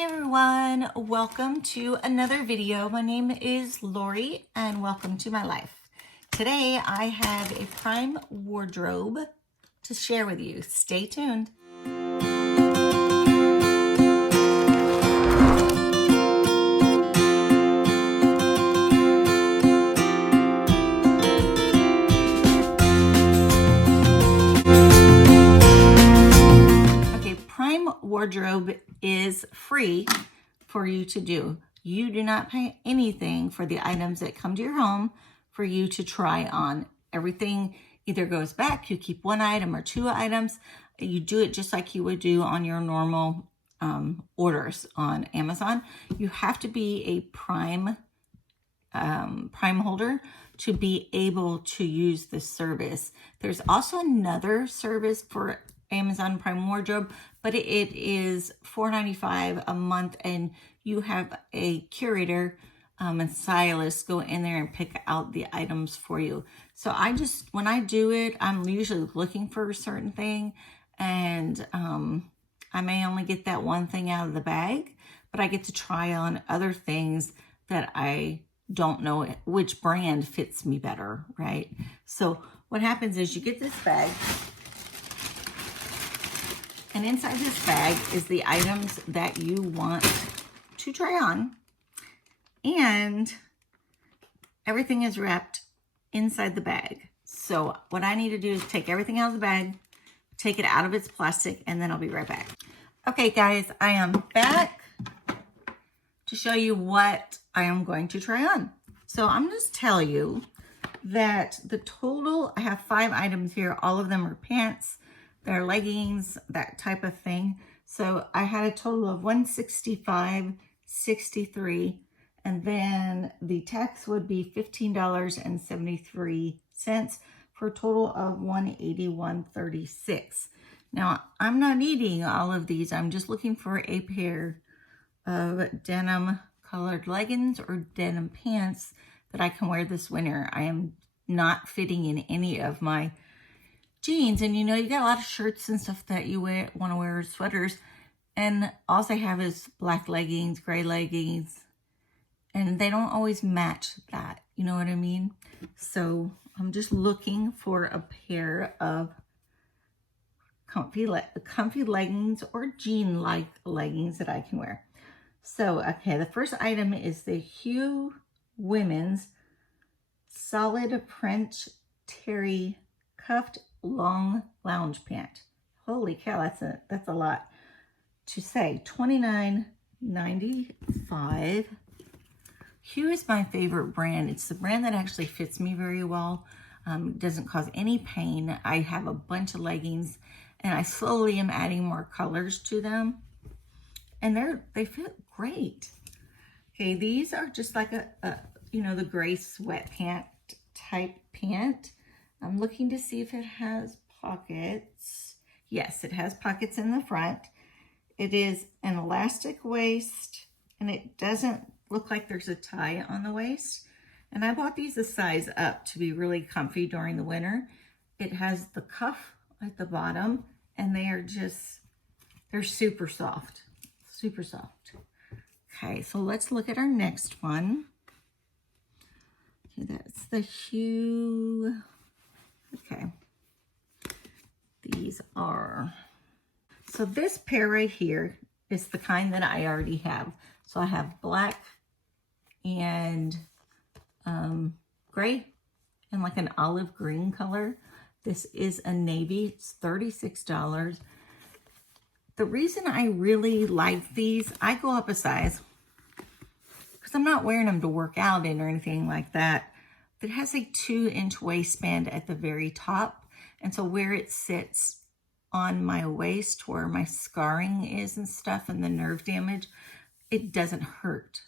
Hi everyone, welcome to another video. My name is Lori and welcome to my life. Today I have a prime wardrobe to share with you. Stay tuned. Wardrobe is free for you to do. You do not pay anything for the items that come to your home for you to try on. Everything either goes back, you keep one item or two items. You do it just like you would do on your normal orders on Amazon. You have to be a Prime holder to be able to use this service. There's also another service for Amazon Prime Wardrobe, but it is $4.95 a month, and you have a curator and stylist go in there and pick out the items for you. So when I do it, I'm usually looking for a certain thing, and I may only get that one thing out of the bag, but I get to try on other things that I don't know which brand fits me better, right? So what happens is you get this bag, and inside this bag is the items that you want to try on. And everything is wrapped inside the bag. So what I need to do is take everything out of the bag, take it out of its plastic, and then I'll be right back. Okay, guys, I am back to show you what I am going to try on. So I'm just tell you that the total, I have 5 items here. All of them are pants. They're leggings, that type of thing. So I had a total of $165.63, and then the tax would be $15.73 for a total of $181.36. Now, I'm not needing all of these. I'm just looking for a pair of denim colored leggings or denim pants that I can wear this winter. I am not fitting in any of my jeans, and you know, you got a lot of shirts and stuff that you want to wear, sweaters, and all I have is black leggings, gray leggings, and they don't always match that, you know what I mean? So I'm just looking for a pair of comfy leggings or jean-like leggings that I can wear. So, okay, the first item is the Hue Women's Solid French Terry Cuffed Long Lounge Pant. Holy cow, that's a lot to say. $29.95. Hue is my favorite brand. It's the brand that actually fits me very well. It doesn't cause any pain. I have a bunch of leggings, and I slowly am adding more colors to them, and they fit great. Okay, these are just like a the gray sweat pant type pant. I'm looking to see if it has pockets. Yes, it has pockets in the front. It is an elastic waist, and it doesn't look like there's a tie on the waist. And I bought these a size up to be really comfy during the winter. It has the cuff at the bottom, and they're super soft, super soft. Okay, so let's look at our next one. Okay, that's the Hue. Okay, these are, so this pair right here is the kind that I already have. So I have black and gray and like an olive green color. This is a navy. It's $36. The reason I really like these, I go up a size because I'm not wearing them to work out in or anything like that. It has a 2-inch waistband at the very top. And so where it sits on my waist, where my scarring is and stuff and the nerve damage, it doesn't hurt.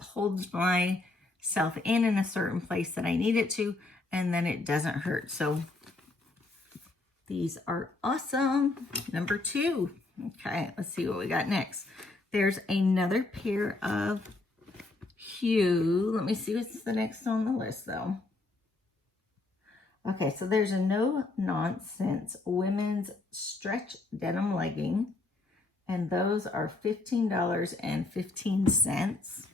Holds myself in a certain place that I need it to, and then it doesn't hurt. So these are awesome. Number 2. Okay, let's see what we got next. There's another pair of Hue. Let me see what's the next on the list though. Okay, so there's a no nonsense women's stretch denim legging, And those are $15.15.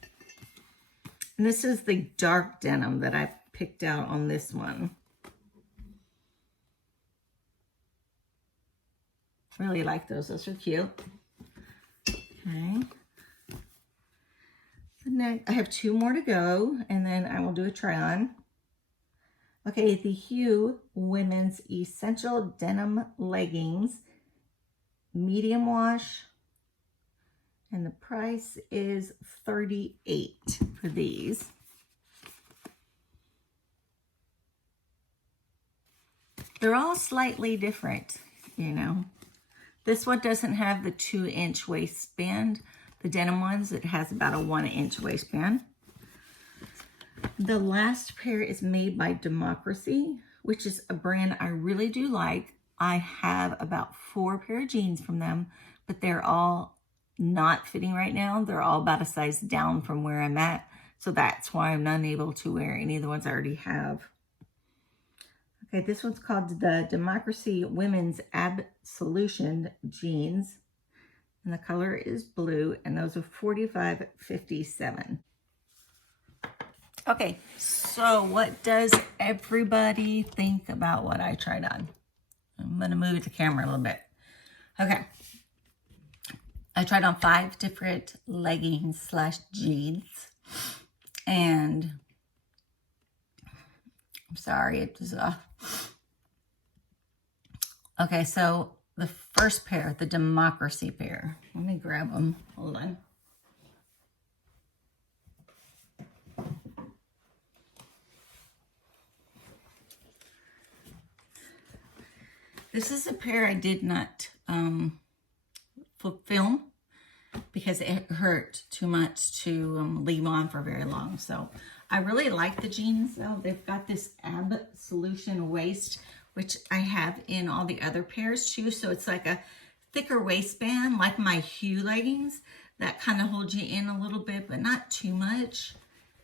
And this is the dark denim that I picked out on this one. Really like those. Those are cute. Okay. So now I have 2 more to go, and then I will do a try on. Okay, the Hue Women's Essential Denim Leggings, medium wash, and the price is $38 for these. They're all slightly different, you know. This one doesn't have the 2-inch waistband. The denim ones, it has about a 1-inch waistband. The last pair is made by Democracy, which is a brand I really do like. I have about 4 pair of jeans from them, but they're all not fitting right now. They're all about a size down from where I'm at. So that's why I'm not able to wear any of the ones I already have. Okay, this one's called the Democracy Women's Absolution Jeans. And the color is blue, and those are $45.57. Okay, so what does everybody think about what I tried on? I'm gonna move the camera a little bit. Okay, I tried on 5 different leggings / jeans, and I'm sorry, it was okay, so the first pair, the Democracy pair. Let me grab them. Hold on. This is a pair I did not film because it hurt too much to leave on for very long. So I really like the jeans though. They've got this Absolution waist, which I have in all the other pairs too. So it's like a thicker waistband, like my Hue leggings, that kind of holds you in a little bit, but not too much.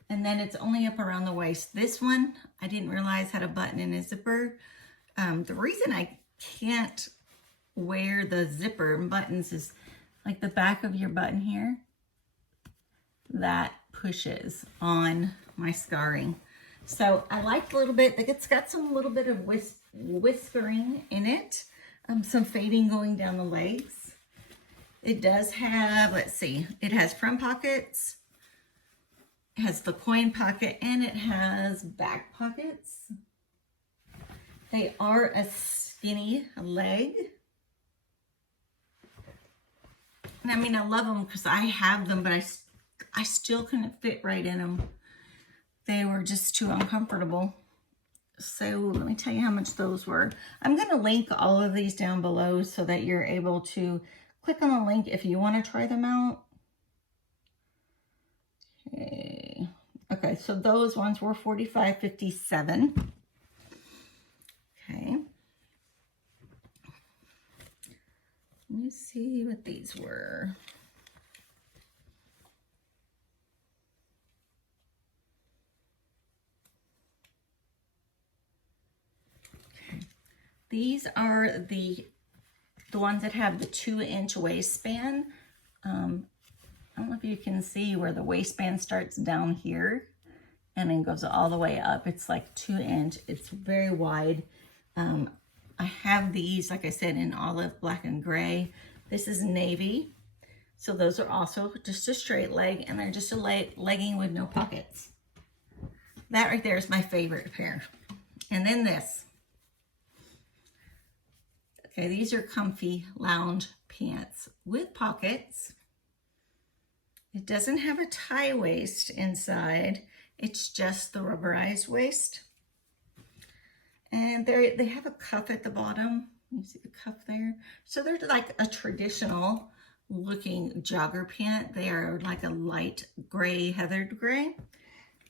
And then it's only up around the waist. This one, I didn't realize had a button and a zipper. The reason I can't wear the zipper and buttons is like the back of your button here, that pushes on my scarring. So I like a little bit, it's got some little bit of whiskering in it, some fading going down the legs. It does have, let's see, it has front pockets, it has the coin pocket, and it has back pockets. They are a skinny leg. And I mean, I love them because I have them, but I still couldn't fit right in them. They were just too uncomfortable. So let me tell you how much those were. I'm going to link all of these down below so that you're able to click on the link if you want to try them out. Okay. Okay, so those ones were $45.57. Okay. Let me see what these were. Okay. These are the ones that have the 2-inch waistband. I don't know if you can see where the waistband starts down here and then goes all the way up. It's like 2-inch. It's very wide. I have these, like I said, in olive, black, and gray. This is navy. So those are also just a straight leg, and they're just a legging with no pockets. That right there is my favorite pair. And then this. Okay, these are comfy lounge pants with pockets. It doesn't have a tie waist inside. It's just the rubberized waist. And they have a cuff at the bottom. You see the cuff there? So they're like a traditional looking jogger pant. They are like a light gray, heathered gray.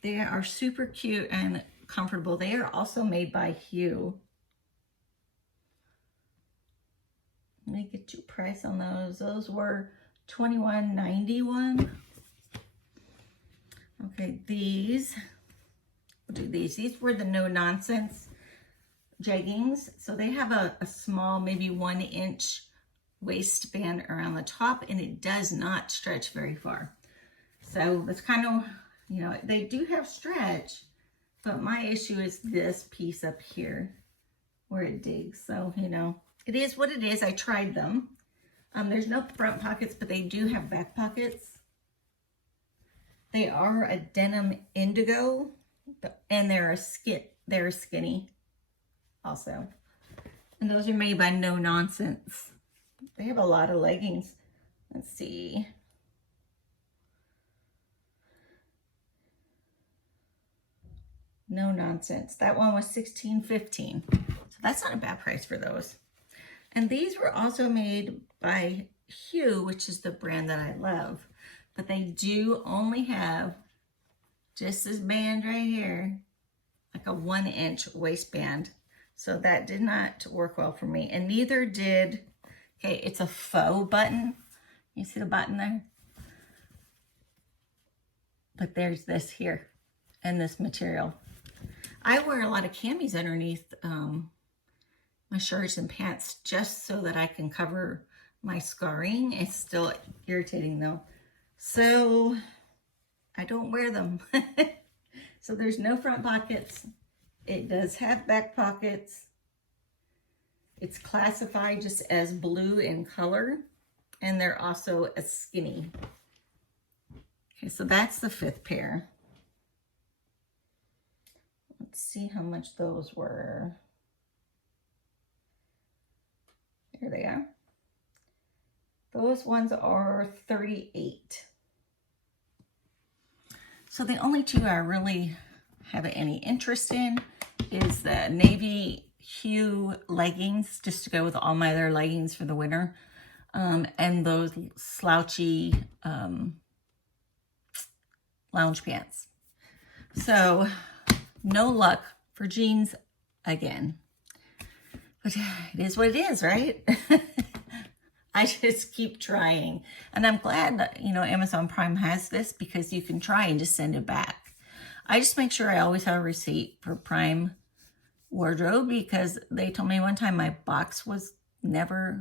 They are super cute and comfortable. They are also made by Hue. Let me get you a price on those. Those were $21.91. Okay, these, we'll do these. These were the no nonsense jeggings. So they have a small, maybe 1-inch waistband around the top, and it does not stretch very far. So that's kind of, you know, they do have stretch, but my issue is this piece up here where it digs. So, you know, it is what it is. I tried them. There's no front pockets, but they do have back pockets. They are a denim indigo, and they're skinny also. And those are made by No Nonsense. They have a lot of leggings. Let's see. No Nonsense. That one was $16.15. So that's not a bad price for those. And these were also made by Hue, which is the brand that I love. But they do only have just this band right here, like a 1-inch waistband. So that did not work well for me. And neither did, okay, it's a faux button. You see the button there? But there's this here and this material. I wear a lot of camis underneath my shirts and pants just so that I can cover my scarring. It's still irritating though. So I don't wear them. So there's no front pockets. It does have back pockets. It's classified just as blue in color, and they're also a skinny. Okay, so that's the 5th pair. Let's see how much those were. Here they are. Those ones are $38. So the only two I really have any interest in is the navy hue leggings, just to go with all my other leggings for the winter, and those slouchy lounge pants. So no luck for jeans again, but it is what it is, right? I just keep trying, and I'm glad that, you know, Amazon Prime has this, because you can try and just send it back. I just make sure I always have a receipt for Prime wardrobe, because they told me one time my box was never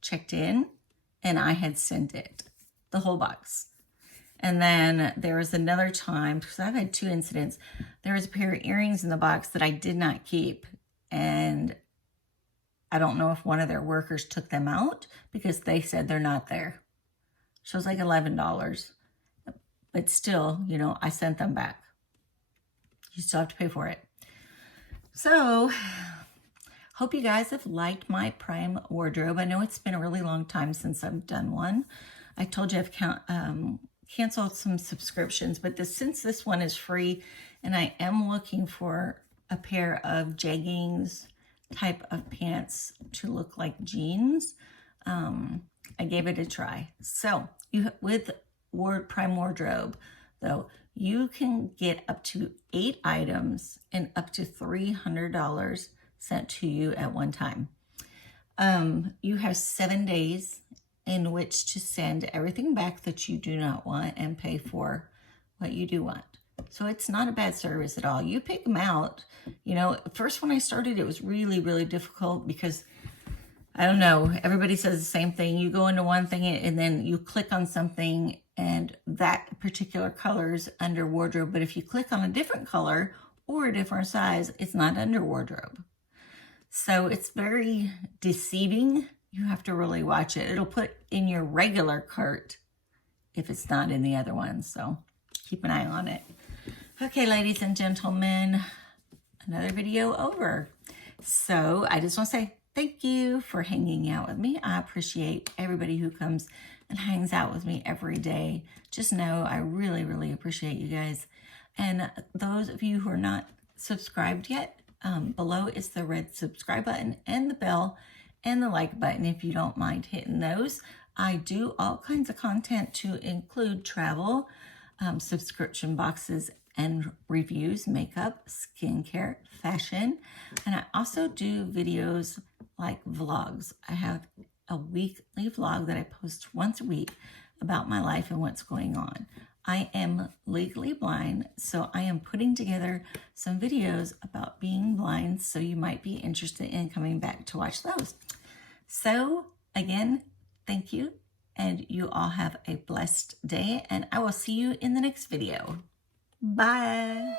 checked in and I had sent it, the whole box. And then there was another time, because I've had 2 incidents, there was a pair of earrings in the box that I did not keep, and I don't know if one of their workers took them out because they said they're not there. So it was like $11. But still, you know, I sent them back. You still have to pay for it. So, hope you guys have liked my Prime wardrobe. I know it's been a really long time since I've done one. I told you I've canceled some subscriptions, but since this one is free, and I am looking for a pair of jeggings type of pants to look like jeans, I gave it a try. So with Prime wardrobe though, you can get up to 8 items and up to $300 sent to you at one time. You have 7 days in which to send everything back that you do not want and pay for what you do want. So it's not a bad service at all. You pick them out. You know, first when I started, it was really, really difficult because, I don't know, everybody says the same thing. You go into one thing and then you click on something and that particular color is under wardrobe. But if you click on a different color or a different size, it's not under wardrobe. So it's very deceiving. You have to really watch it. It'll put in your regular cart if it's not in the other one. So keep an eye on it. Okay, ladies and gentlemen, another video over. So I just want to say thank you for hanging out with me. I appreciate everybody who comes and hangs out with me every day. Just know I really, really appreciate you guys. And those of you who are not subscribed yet, below is the red subscribe button and the bell and the like button if you don't mind hitting those. I do all kinds of content to include travel, subscription boxes and reviews, makeup, skincare, fashion, and I also do videos like vlogs. I have a weekly vlog that I post once a week about my life and what's going on. I am legally blind, so I am putting together some videos about being blind, so you might be interested in coming back to watch those. So Again, thank you, and you all have a blessed day, and I will see you in the next video. Bye.